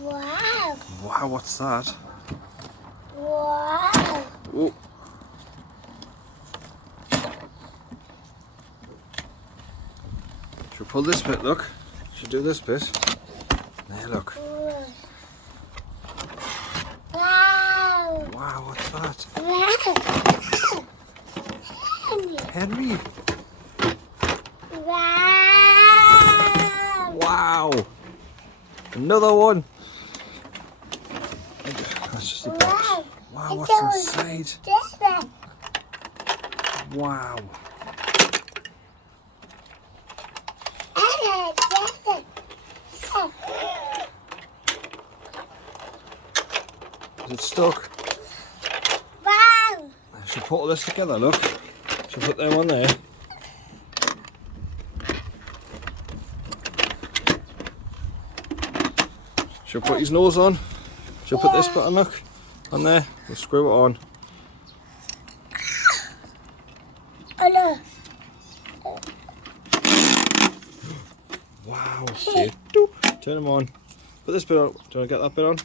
Wow. Wow, what's that? Wow. Oh. Should we pull this bit, look? Should do this bit. There, look. Wow. Wow, what's that? Wow. Henry! Wow. Wow! Another one! That's just a box. Wow, what's inside? Wow. Is it stuck? Wow. I should put all this together, look. Should put them on there. Should put his nose on. Should put this button, look, on there. We'll screw it on. Hello. Wow. See? Doop. Turn them on. Put this bit on. Do you want to get that bit on?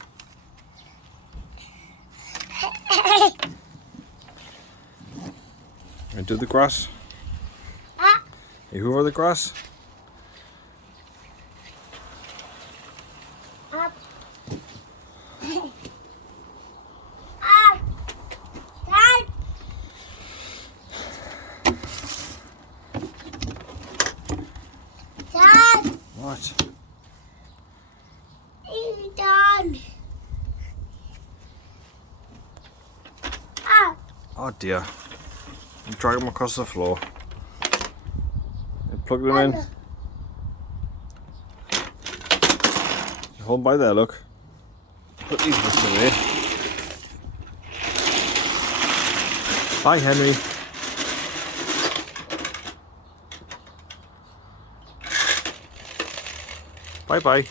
And do the grass. You hoover the grass. Up. Dad. What? It's done. Up. Oh dear. You drag them across the floor. You plug them in. You hold by there, look. Put these bits away. Bye, Henry. Bye bye.